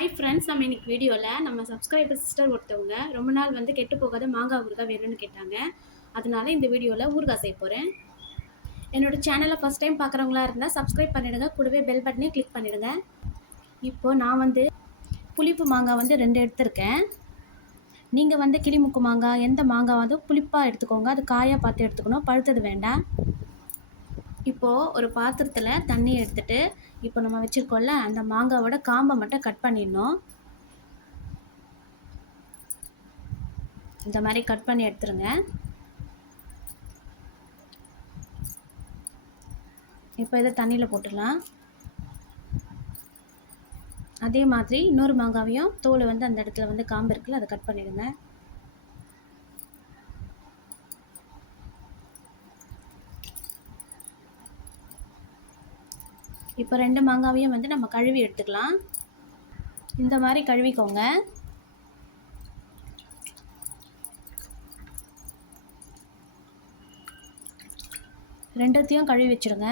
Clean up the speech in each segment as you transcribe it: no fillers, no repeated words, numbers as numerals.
Hi friends, நம்ம இன்னைக்கு வீடியோவில் நம்ம சப்ஸ்கிரைபர் சிஸ்டர் ஒருத்தவங்க ரொம்ப நாள் கெட்டு போகாத மாங்காய் ஊறுகாய் வேணும்னு கேட்டாங்க. அதனால இந்த வீடியோவில் ஊறுகாய் செய்ய போகிறேன். என்னோட சேனலை ஃபஸ்ட் டைம் பார்க்குறவங்களா இருந்தால் சப்ஸ்கிரைப் பண்ணிவிடுங்க, கூடவே பெல் பட்டனையும் கிளிக் பண்ணிவிடுங்க. இப்போது நான் புளிப்பு மாங்காய் 2 எடுத்திருக்கேன். நீங்கள் கிளிமுக்கு மாங்காய் எந்த மாங்காய் புளிப்பாக எடுத்துக்கோங்க, அது காயாக பார்த்து எடுத்துக்கணும், பழுத்தது வேண்டாம். இப்போது ஒரு பாத்திரத்தில் தண்ணி எடுத்துகிட்டு இப்போ நம்ம வச்சுருக்கோம்ல அந்த மாங்காவோட காம்பை மட்டும் கட் பண்ணிடணும். இந்த மாதிரி கட் பண்ணி எடுத்துருங்க. இப்போ இதை தண்ணியில் போட்டுடலாம். அதே மாதிரி இன்னொரு மாங்காவையும் தோல் அந்த இடத்துல காம்பு இருக்குல்ல, அதை கட் பண்ணிடுங்க. இப்போ 2 மாங்காவையும் நம்ம கழுவி எடுத்துக்கலாம். இந்த மாதிரி கழுவிக்கோங்க. ரெண்டுத்தையும் கழுவி வச்சுருங்க.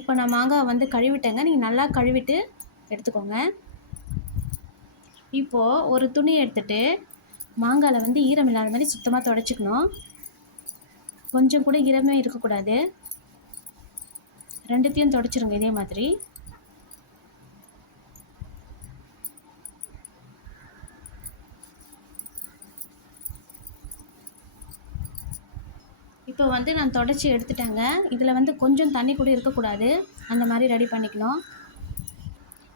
இப்போ நான் மாங்காய் கழுவிட்டேங்க. நீங்கள் நல்லா கழுவிட்டு எடுத்துக்கோங்க. இப்போது ஒரு துணி எடுத்துகிட்டு மாங்காயில் ஈரம் இல்லாத மாதிரி சுத்தமாக துடைச்சிக்கணும். கொஞ்சம் கூட ஈரமே இருக்கக்கூடாது. ரெண்டுத்தையும் துடைச்சிருங்க இதே மாதிரி. இப்போ நான் துடைச்சி எடுத்துட்டேங்க. இதில் கொஞ்சம் தண்ணி கூட இருக்கக்கூடாது, அந்த மாதிரி ரெடி பண்ணிக்கணும்.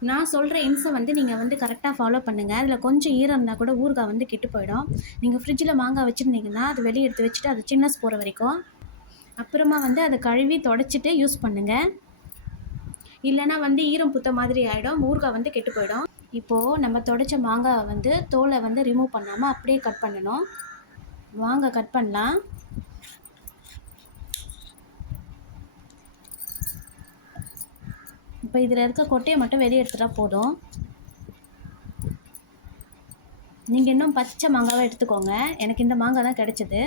நான் சொல்கிற இன்ஸை நீங்கள் கரெக்டாக ஃபாலோ பண்ணுங்கள். அதில் கொஞ்சம் ஈரம் இருந்தால் கூட ஊறுகாய் கெட்டு போயிடும். நீங்கள் ஃப்ரிட்ஜில் மாங்காய் வச்சுருந்தீங்கன்னா அது வெளியே எடுத்து வச்சுட்டு அது சின்னஸ் போகிற வரைக்கும் அப்புறமா அதை கழுவி துடைச்சிட்டு யூஸ் பண்ணுங்கள். இல்லைனா ஈரம் புத்த மாதிரி ஆகிடும், ஊறுகாய் கெட்டு போயிடும். இப்போது நம்ம துடைச்ச மாங்காய் தோலை ரிமூவ் பண்ணாமல் அப்படியே கட் பண்ணணும். வாங்க கட் பண்ணலாம். இப்போ இதில் இருக்க கொட்டையை மட்டும் வெளியே எடுத்துட்டா போதும். நீங்கள் இன்னும் பச்சை மாங்காவை எடுத்துக்கோங்க. எனக்கு இந்த மாங்காய் தான் கிடைச்சது.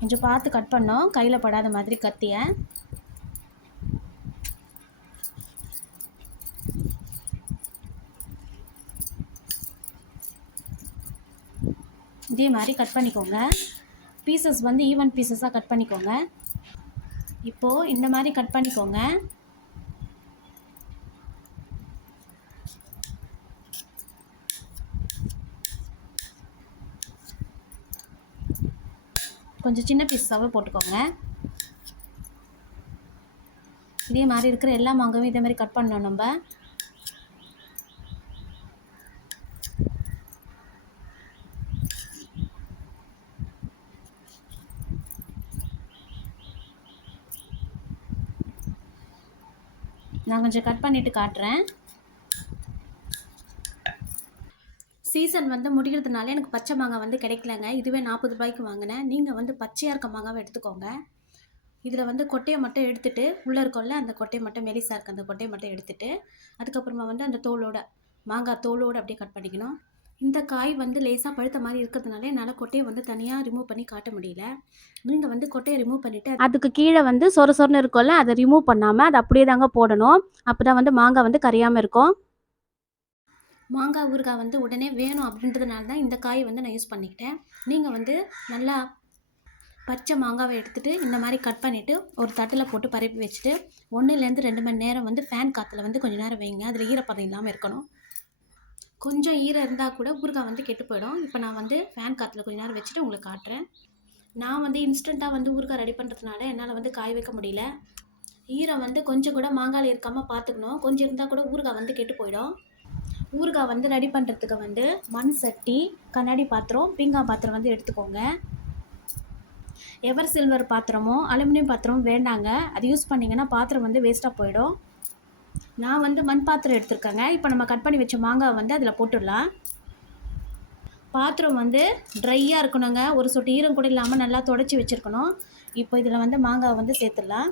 கொஞ்சம் பார்த்து கட் பண்ணோம், கையில் படாத மாதிரி கத்தியை. இதே மாதிரி கட் பண்ணிக்கோங்க. பீசஸ் ஈவன் பீசஸாக கட் பண்ணிக்கோங்க. இப்போது இந்த மாதிரி கட் பண்ணிக்கோங்க. கொஞ்சம் சின்ன பீஸாகவே போட்டுக்கோங்க. இதே மாதிரி இருக்கிற எல்லா மாங்காயும் இதே மாதிரி கட் பண்ணணும் நம்ம. நான் கொஞ்சம் கட் பண்ணிவிட்டு காட்டுறேன். சீசன் முடிகிறதுனால எனக்கு பச்சை மாங்காய் கிடைக்கலங்க. இதுவே 40 ரூபாய்க்கு வாங்கினேன். நீங்கள் பச்சையாக இருக்க மாங்காவை எடுத்துக்கோங்க. இதில் கொட்டையை மட்டும் எடுத்துகிட்டு உள்ளே இருக்கோம்ல அந்த கொட்டையை மட்டும் மெலிசாக இருக்க அந்த கொட்டையை மட்டும் எடுத்துகிட்டு அதுக்கப்புறமா அந்த தோலோட மாங்காய் தோலோடு அப்படியே கட் பண்ணிக்கணும். இந்த காய் லேசாக பழுத்த மாதிரி இருக்கிறதுனால என்னால் கொட்டையை தனியாக ரிமூவ் பண்ணி காட்ட முடியல. நீங்கள் கொட்டையை ரிமூவ் பண்ணிவிட்டு அதுக்கு கீழே சொர சொரன்னு இருக்கும்ல, அதை ரிமூவ் பண்ணாமல் அதை அப்படியே தாங்க போடணும். அப்போ தான் மாங்காய் கரையாமல் இருக்கும். மாங்காய் ஊறுகாய் உடனே வேணும் அப்படின்றதுனால தான் இந்த காய் நான் யூஸ் பண்ணிக்கிட்டேன். நீங்கள் நல்லா பச்சை மாங்காவை எடுத்துகிட்டு இந்த மாதிரி கட் பண்ணிவிட்டு ஒரு தட்டில் போட்டு பரப்பி வச்சுட்டு 1லேருந்து 2 மணி நேரம் ஃபேன் காற்றுல கொஞ்சம் நேரம் வைங்க. அதில் ஈரப்பதம் இல்லாமல் இருக்கணும். கொஞ்சம் ஈரம் இருந்தால் கூட ஊறுகாய் கெட்டு போயிடும். இப்போ நான் ஃபேன் காற்றுல கொஞ்சம் நேரம் வச்சுட்டு உங்களுக்கு காட்டுறேன். நான் இன்ஸ்டண்ட்டாக ஊறுகாய் ரெடி பண்ணுறதுனால என்னால் காய வைக்க முடியல. ஈரம் கொஞ்சம் கூட மாங்காயில் இருக்காமல் பார்த்துக்கணும். கொஞ்சம் இருந்தால் கூட ஊறுகாய் கெட்டு போயிடும். ஊறுகாய் ரெடி பண்ணுறதுக்கு மண் சட்டி, கண்ணாடி பாத்திரம், பீங்காய் பாத்திரம் எடுத்துக்கோங்க. எவர் சில்வர் பாத்திரமோ அலுமினியம் பாத்திரமும் வேண்டாங்க. அது யூஸ் பண்ணிங்கன்னா பாத்திரம் வேஸ்ட்டாக போயிடும். நான் மண் பாத்திரம் எடுத்துருக்கேங்க. இப்போ நம்ம கட் பண்ணி வச்ச மாங்காய் அதில் போட்டுடலாம். பாத்திரம் ட்ரையாக இருக்கணுங்க. ஒரு சொட்டு ஈரம் கூட இல்லாமல் நல்லா துடைச்சி வச்சுருக்கணும். இப்போ இதில் மாங்காய் சேர்த்துடலாம்.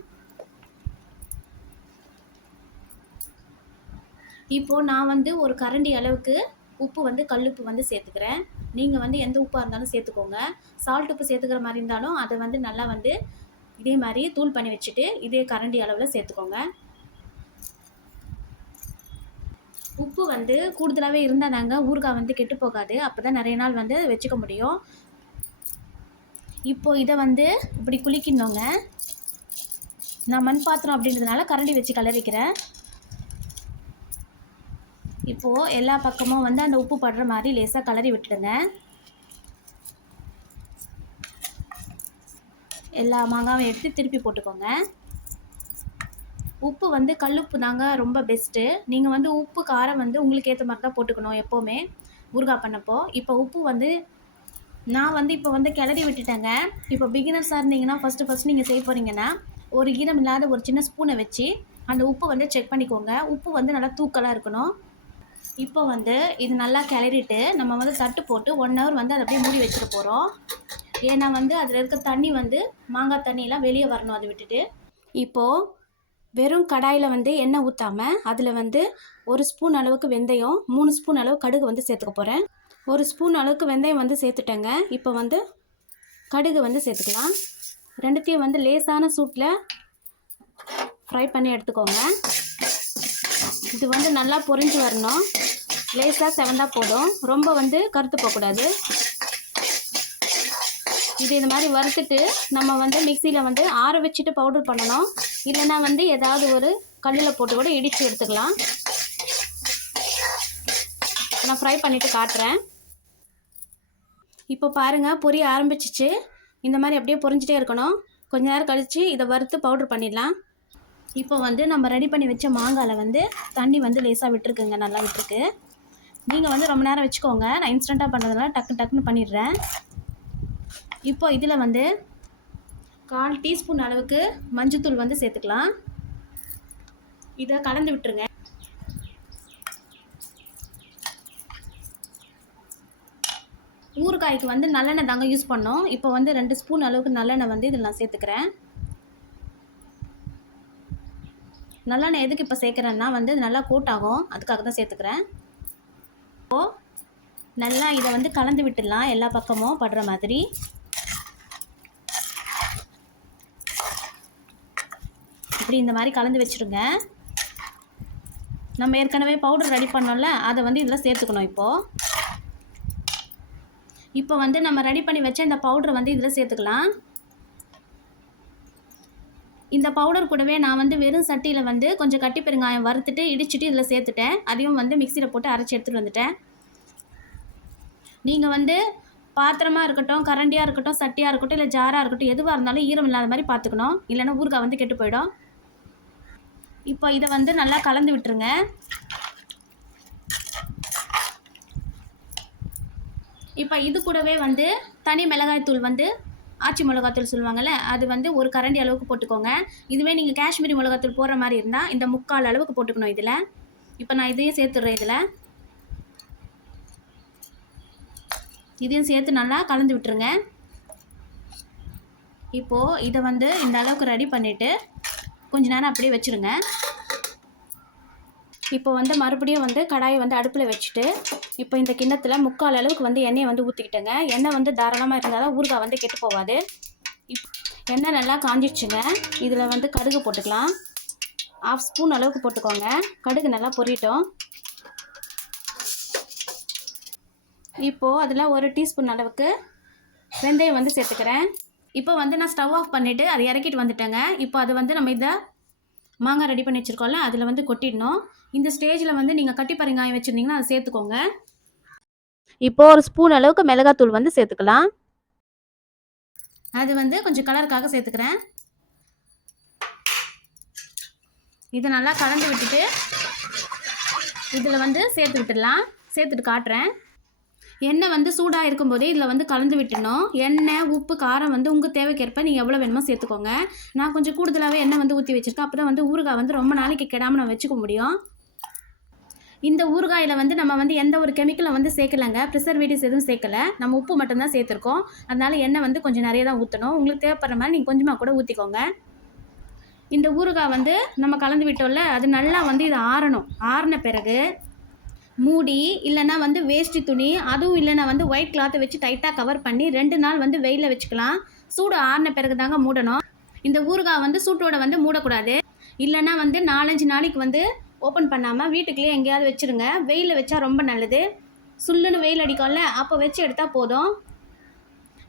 இப்போது நான் வந்து ஒரு கரண்டி அளவுக்கு உப்பு வந்து கல்லுப்பு வந்து சேர்த்துக்கிறேன். நீங்கள் வந்து எந்த உப்பாக இருந்தாலும் சேர்த்துக்கோங்க. சால்ட் உப்பு சேர்த்துக்கிற மாதிரி இருந்தாலும் அதை வந்து நல்லா வந்து இதே மாதிரி தூள் பண்ணி வச்சுட்டு இதே கரண்டி அளவில் சேர்த்துக்கோங்க. உப்பு வந்து கூடுதலாகவே இருந்தால் தாங்க ஊறுகாய் வந்து கெட்டு போகாது. அப்போ தான் நிறைய நாள் வந்து வச்சுக்க முடியும். இப்போது இதை வந்து இப்படி குளிக்கணுங்க. நான் மண் பாத்திரம் அப்படின்றதுனால கரண்டி வச்சு கலரிக்கிறேன். இப்போது எல்லா பக்கமும் வந்து அந்த உப்பு படுற மாதிரி லேசாக கலரி விட்டுடுங்க. எல்லா மாங்காயும் எடுத்து திருப்பி போட்டுக்கோங்க. உப்பு வந்து கல்லுப்பு தாங்க ரொம்ப பெஸ்ட்டு. நீங்கள் வந்து உப்பு காரம் வந்து உங்களுக்கு ஏற்ற மாதிரி தான் போட்டுக்கணும் எப்போவுமே ஊறுகாய் பண்ணப்போ. இப்போ உப்பு வந்து நான் வந்து இப்போ வந்து கிளறி விட்டுட்டேங்க. இப்போ பிகினர்ஸாக இருந்தீங்கன்னா ஃபஸ்ட்டு நீங்கள் செய்ய போகிறீங்கன்னா ஒரு ஈரம் இல்லாத ஒரு சின்ன ஸ்பூனை வச்சு அந்த உப்பு வந்து செக் பண்ணிக்கோங்க. உப்பு வந்து நல்லா தூக்கலாக இருக்கணும். இப்போ வந்து இது நல்லா கிளறிட்டு நம்ம வந்து தட்டு போட்டு 1 hour வந்து அதை அப்படியே மூடி வச்சுட்டு போகிறோம். ஏன்னா வந்து அதில் இருக்க தண்ணி வந்து மாங்காய் தண்ணியெலாம் வெளியே வரணும். அதை விட்டுட்டு இப்போது வெறும் கடாயில் வந்து எண்ணெய் ஊற்றாமல் அதில் வந்து 1 ஸ்பூன் அளவுக்கு வெந்தயம், 3 ஸ்பூன் அளவு கடுகு வந்து சேர்த்துக்க போகிறேன். 1 ஸ்பூன் அளவுக்கு வெந்தயம் வந்து சேர்த்துட்டேங்க. இப்போ வந்து கடுகு வந்து சேர்த்துக்கலாம். ரெண்டுத்தையும் வந்து லேசான சூட்டில் ஃப்ரை பண்ணி எடுத்துக்கோங்க. இது வந்து நல்லா பொரிஞ்சு வரணும். லேசாக செவந்தா போதும், ரொம்ப வந்து கருத்து போகக்கூடாது. இது இந்த மாதிரி வறுத்துட்டு நம்ம வந்து மிக்சியில் வந்து ஆற வச்சுட்டு பவுடர் பண்ணணும். இல்லைன்னா வந்து ஏதாவது ஒரு கல்லில் போட்டு கூட இடித்து எடுத்துக்கலாம். நான் ஃப்ரை பண்ணிவிட்டு காட்டுறேன். இப்போ பாருங்கள் பொரிய ஆரம்பிச்சிச்சு. இந்த மாதிரி அப்படியே பொரிஞ்சிட்டே இருக்கணும். கொஞ்ச நேரம் கழித்து இதை வறுத்து பவுடர் பண்ணிடலாம். இப்போ வந்து நம்ம ரெடி பண்ணி வச்ச மாங்காயில் வந்து தண்ணி வந்து லேசாக விட்டுருக்குங்க, நல்லா விட்டுருக்கு. நீங்கள் வந்து ரொம்ப நேரம் வச்சுக்கோங்க. நான் இன்ஸ்டண்ட்டாக பண்ணுறதுனால டக்குன்னு பண்ணிடுறேன். இப்போ இதில் வந்து 1/4 டீஸ்பூன் அளவுக்கு மஞ்சள்தூள் வந்து சேர்த்துக்கலாம். இதை கலந்து விட்டுருங்க. ஊறுகாய்க்கு வந்து நல்லெண்ணெய் தாங்க யூஸ் பண்ணோம். இப்போ வந்து 2 ஸ்பூன் அளவுக்கு நல்லெண்ணெய் வந்து இதில் நான் சேர்த்துக்கிறேன். நல்லெண்ணெய் எதுக்கு இப்போ சேர்க்குறேன்னா வந்து நல்லா கோட் ஆகும், அதுக்காக தான் சேர்த்துக்கிறேன். இப்போது நல்லா இதை வந்து கலந்து விட்டுடலாம், எல்லா பக்கமும் படுற மாதிரி. இப்படி இந்த மாதிரி கலந்து வச்சுருங்க. நம்ம ஏற்கனவே பவுடர் ரெடி பண்ணோம்ல, அதை வந்து இதில் சேர்த்துக்கணும். இப்போ வந்து நம்ம ரெடி பண்ணி வச்ச இந்த பவுடரை வந்து இதில் சேர்த்துக்கலாம். இந்த பவுடர் கூடவே நான் வந்து வெறும் சட்டியில் வந்து கொஞ்சம் கட்டி பெருங்காயம் வறுத்துட்டு இடிச்சிட்டு இதில் சேர்த்துட்டேன். அதையும் வந்து மிக்சியில் போட்டு அரைச்சி எடுத்துகிட்டு வந்துட்டேன். நீங்கள் வந்து பாத்திரமாக இருக்கட்டும், கரண்டியாக இருக்கட்டும், சட்டியாக இருக்கட்டும், இல்லை ஜாராக இருக்கட்டும், எதுவாக இருந்தாலும் ஈரம் இல்லாத மாதிரி பார்த்துக்கணும். இல்லைன்னா ஊறுகாய் வந்து கெட்டு போயிடும். இப்போ இதை வந்து நல்லா கலந்து விட்டுருங்க. இப்போ இது கூடவே வந்து தனி மிளகாய்த்தூள் வந்து ஆச்சி மிளகாத்தூள் சொல்லுவாங்கள்ல, அது வந்து ஒரு கரண்டி அளவுக்கு போட்டுக்கோங்க. இதுவே நீங்கள் காஷ்மீரி மிளகாத்தூள் போடுற மாதிரி இருந்தால் இந்த 3/4 அளவுக்கு போட்டுக்கணும் இதில். இப்போ நான் இதையும் சேர்த்துடுறேன். இதையும் சேர்த்து நல்லா கலந்து விட்டுருங்க. இப்போது இதை வந்து இந்த அளவுக்கு ரெடி பண்ணிவிட்டு கொஞ்ச நேரம் அப்படியே வச்சுருங்க. இப்போ வந்து மறுபடியும் வந்து கடாயை வந்து அடுப்பில் வச்சுட்டு இப்போ இந்த கிண்ணத்தில் 3/4 அளவுக்கு வந்து எண்ணெயை வந்து ஊற்றிக்கிட்டேங்க. எண்ணெய் வந்து தாராளமாக இருந்தால் தான் ஊறுகாய் வந்து கெட்டு போகாது. எண்ணெய் நல்லா காஞ்சிடுச்சுங்க. இதில் வந்து கடுகு போட்டுக்கலாம். 1/2 ஸ்பூன் அளவுக்கு போட்டுக்கோங்க. கடுகு நல்லா பொரியட்டும். இப்போது அதில் 1 டீஸ்பூன் அளவுக்கு வெந்தயம் வந்து சேர்த்துக்கிறேன். இப்போ வந்து நான் ஸ்டவ் ஆஃப் பண்ணிவிட்டு அதை இறக்கிட்டு வந்துட்டேங்க. இப்போ அது வந்து நம்ம இதை மாங்காய் ரெடி பண்ணி வச்சுருக்கோம்ல, அதில் வந்து கொட்டிடணும். இந்த ஸ்டேஜில் வந்து நீங்கள் கட்டி பெருங்காயம் வச்சுருந்தீங்கன்னா அதை சேர்த்துக்கோங்க. இப்போது 1 ஸ்பூன் அளவுக்கு மிளகாத்தூள் வந்து சேர்த்துக்கலாம். அது வந்து கொஞ்சம் கலருக்காக சேர்த்துக்கிறேன். இதை நல்லா கலந்து விட்டுட்டு இதில் வந்து சேர்த்து விட்டுடலாம். சேர்த்துட்டு காட்டுறேன். எண்ணெய் வந்து சூடாக இருக்கும்போதே இதில் வந்து கலந்து விட்டுணும். எண்ணெய், உப்பு, காரம் வந்து உங்கள் தேவைக்கேற்ப நீங்கள் எவ்வளோ வேணுமோ சேர்த்துக்கோங்க. நான் கொஞ்சம் கூடுதலாகவே எண்ணெய் வந்து ஊற்றி வச்சுருக்கேன். அப்போ தான் வந்து ஊறுகாய் வந்து ரொம்ப நாளைக்கு கெடாமல் நம்ம வச்சுக்க முடியும். இந்த ஊறுகாயில் வந்து நம்ம வந்து எந்த ஒரு கெமிக்கலும் வந்து சேர்க்கலைங்க, ப்ரிசர்வேட்டிவ்ஸ் எதுவும் சேர்க்கலை. நம்ம உப்பு மட்டும்தான் சேர்த்துருக்கோம். அதனால் எண்ணெய் வந்து கொஞ்சம் நிறைய தான் ஊற்றணும். உங்களுக்கு தேவைப்படுற மாதிரி நீங்கள் கொஞ்சமாக கூட ஊற்றிக்கோங்க. இந்த ஊறுகாய் வந்து நம்ம கலந்து விட்டோம்ல, அது நல்லா வந்து இது ஆறணும். ஆறின பிறகு மூடி இல்லைன்னா வந்து வேஷ்டி துணி, அதுவும் இல்லைன்னா வந்து ஒயிட் கிளாத்தை வச்சு டைட்டாக கவர் பண்ணி 2 நாள் வந்து வெயிலில் வச்சுக்கலாம். சூடு ஆறின பிறகு தாங்க மூடணும். இந்த ஊறுகாய் வந்து சூட்டோட வந்து மூடக்கூடாது. இல்லைன்னா வந்து 4-5 நாளைக்கு வந்து ஓப்பன் பண்ணாமல் வீட்டுக்குள்ளேயே எங்கேயாவது வச்சுருங்க. வெயிலில் வச்சா ரொம்ப நல்லது. சுல்லுன்னு வெயில் அடிக்கும்ல, அப்போ வச்சு எடுத்தால் போதும்.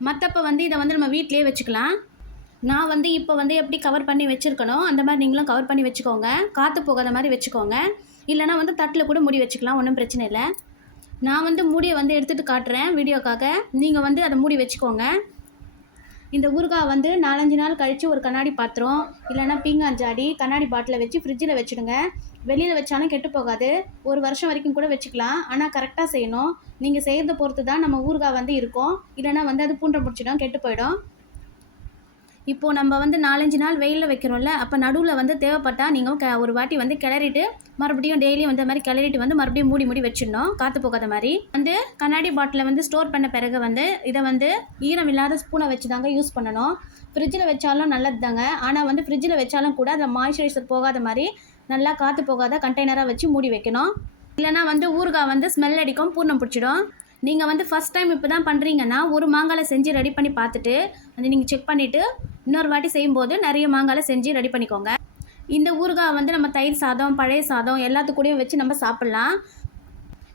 மற்றப்போ வந்து இதை வந்து நம்ம வீட்டிலேயே வச்சுக்கலாம். நான் வந்து இப்போ வந்து எப்படி கவர் பண்ணி வச்சுருக்கணும், அந்த மாதிரி நீங்களும் கவர் பண்ணி வச்சுக்கோங்க. காற்று போகாத மாதிரி வச்சுக்கோங்க. இல்லைனா வந்து தட்டில் கூட மூடி வச்சுக்கலாம், ஒன்றும் பிரச்சனை இல்லை. நான் வந்து மூடியை வந்து எடுத்துகிட்டு காட்டுறேன் வீடியோக்காக. நீங்கள் வந்து அதை மூடி வச்சுக்கோங்க. இந்த ஊறுகாய் வந்து 4-5 நாள் கழித்து ஒரு கண்ணாடி பாத்திரம் இல்லைனா பீங்கான் ஜாடி கண்ணாடி பாட்டிலை வச்சு ஃப்ரிட்ஜில் வச்சுடுங்க. வெளியில் வச்சாலும் கெட்டு போகாது. 1 வருஷம் வரைக்கும் கூட வச்சுக்கலாம். ஆனால் கரெக்டாக செய்யணும். நீங்கள் செய்கிறத பொறுத்து தான் நம்ம ஊறுகாய் வந்து இருக்கும். இல்லைனா வந்து அது பூண்டை பிடிச்சிடும், கெட்டு போயிடும். இப்போது நம்ம வந்து 4-5 நாள் வெயிலில் வைக்கிறோம்ல, அப்போ நடுவில் வந்து தேவைப்பட்டால் நீங்கள் ஒரு வாட்டி வந்து கிளறிட்டு மறுபடியும் டெய்லியும் வந்து மாதிரி கிளறிட்டு வந்து மறுபடியும் மூடி வச்சிடணும், காற்று போகாத மாதிரி. வந்து கண்ணாடி பாட்டிலில் வந்து ஸ்டோர் பண்ண பிறகு வந்து இதை வந்து ஈரம் இல்லாத ஸ்பூனை வச்சு தாங்க யூஸ் பண்ணணும். ஃப்ரிட்ஜில் வச்சாலும் நல்லது தாங்க. ஆனால் வந்து ஃப்ரிட்ஜில் வச்சாலும் கூட அதில் மாய்ஸ்சரைசர் போகாத மாதிரி நல்லா காற்று போகாத கண்டெய்னராக வச்சு மூடி வைக்கணும். இல்லைனா வந்து ஊறுகாய் வந்து ஸ்மெல் அடிக்கும், பூர்ணம் பிடிச்சிடும். நீங்கள் வந்து ஃபஸ்ட் டைம் இப்போ தான் பண்ணுறீங்கன்னா ஒரு மாங்காயில் செஞ்சு ரெடி பண்ணி பார்த்துட்டு வந்து நீங்கள் செக் பண்ணிவிட்டு இன்னொரு வாட்டி செய்யும்போது நிறைய மாங்காயில் செஞ்சு ரெடி பண்ணிக்கோங்க. இந்த ஊறுகாய் வந்து நம்ம தயிர் சாதம், பழைய சாதம் எல்லாத்துக்கூடையும் வச்சு நம்ம சாப்பிட்லாம்.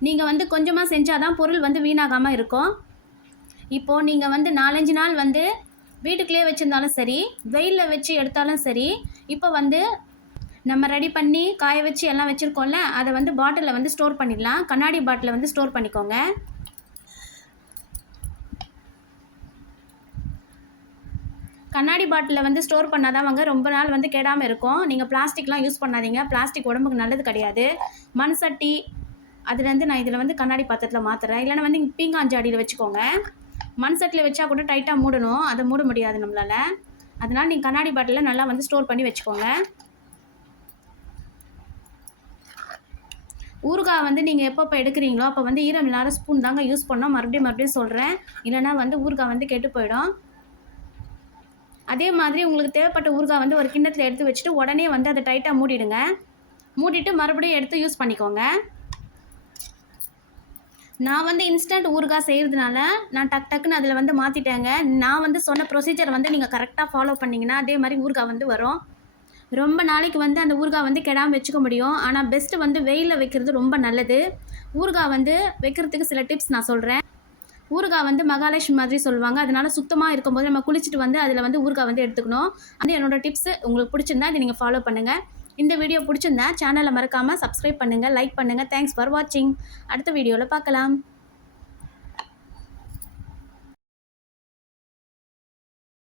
நீங்கள் வந்து கொஞ்சமாக செஞ்சால் தான் பொருள் வந்து வீணாகாமல் இருக்கும். இப்போது நீங்கள் வந்து 4-5 நாள் வந்து வீட்டுக்குள்ளேயே வச்சுருந்தாலும் சரி, வெயிலில் வச்சு எடுத்தாலும் சரி, இப்போ வந்து நம்ம ரெடி பண்ணி காய வச்சு எல்லாம் வச்சுருக்கோம்ல, அதை வந்து பாட்டிலில் வந்து ஸ்டோர் பண்ணிடலாம். கண்ணாடி பாட்டிலில் வந்து ஸ்டோர் பண்ணிக்கோங்க. கண்ணாடி பாட்டிலில் வந்து ஸ்டோர் பண்ணாதான் வாங்க ரொம்ப நாள் வந்து கெடாமல் இருக்கும். நீங்கள் பிளாஸ்டிக்லாம் யூஸ் பண்ணாதீங்க. பிளாஸ்டிக் உடம்புக்கு நல்லது கிடையாது. மண் சட்டி அதுலேருந்து நான் இதில் வந்து கண்ணாடி பாத்திரத்தில் மாற்றுறேன். இல்லைனா வந்து பீங்கான் ஜாடியில் வச்சுக்கோங்க. மண் சட்டியில் வச்சா கூட டைட்டாக மூடணும், அதை மூட முடியாது நம்மளால். அதனால் நீங்கள் கண்ணாடி பாட்டிலில் நல்லா வந்து ஸ்டோர் பண்ணி வச்சுக்கோங்க. ஊறுகாய் வந்து நீங்கள் எப்பப்போ எடுக்கிறீங்களோ அப்போ வந்து ஈரம் இல்லாத ஸ்பூன் தாங்க யூஸ் பண்ணோம். மறுபடியும் சொல்கிறேன். இல்லைனா வந்து ஊறுகாய் வந்து கெட்டு போயிடும். அதே மாதிரி உங்களுக்கு தேவைப்பட்ட ஊறுகாய் வந்து ஒரு கிண்ணத்தில் எடுத்து வச்சுட்டு உடனே வந்து அதை டைட்டாக மூடிடுங்க. மூடிட்டு மறுபடியும் எடுத்து யூஸ் பண்ணிக்கோங்க. நான் வந்து இன்ஸ்டன்ட் ஊறுகாய் செய்கிறதுனால நான் டக்குன்னு அதில் வந்து மாற்றிட்டேங்க. நான் வந்து சொன்ன ப்ரொசீஜர் வந்து நீங்கள் கரெக்டாக ஃபாலோ பண்ணிங்கன்னா அதே மாதிரி ஊறுகாய் வந்து வரும். ரொம்ப நாளைக்கு வந்து அந்த ஊறுகாய் வந்து கெடாமல் வச்சுக்க முடியும். ஆனால் பெஸ்ட்டு வந்து வெயிலில் வைக்கிறது ரொம்ப நல்லது. ஊறுகாய் வந்து வைக்கிறதுக்கு சில டிப்ஸ் நான் சொல்கிறேன். ஊறுகாய் வந்து மகாலட்சுமி மாதிரி சொல்லுவாங்க. அதனால சுத்தமாக இருக்கும்போது நம்ம குளிச்சுட்டு வந்து அதில் வந்து ஊறுகாய் வந்து எடுத்துக்கணும். அது என்னோட டிப்ஸு. உங்களுக்கு பிடிச்சிருந்தா இதை நீங்கள் ஃபாலோ பண்ணுங்கள். இந்த வீடியோ பிடிச்சிருந்தா சேனலை மறக்காமல் சப்ஸ்கிரைப் பண்ணுங்கள், லைக் பண்ணுங்கள். தேங்க்ஸ் ஃபார் வாட்சிங். அடுத்த வீடியோவில் பார்க்கலாம்.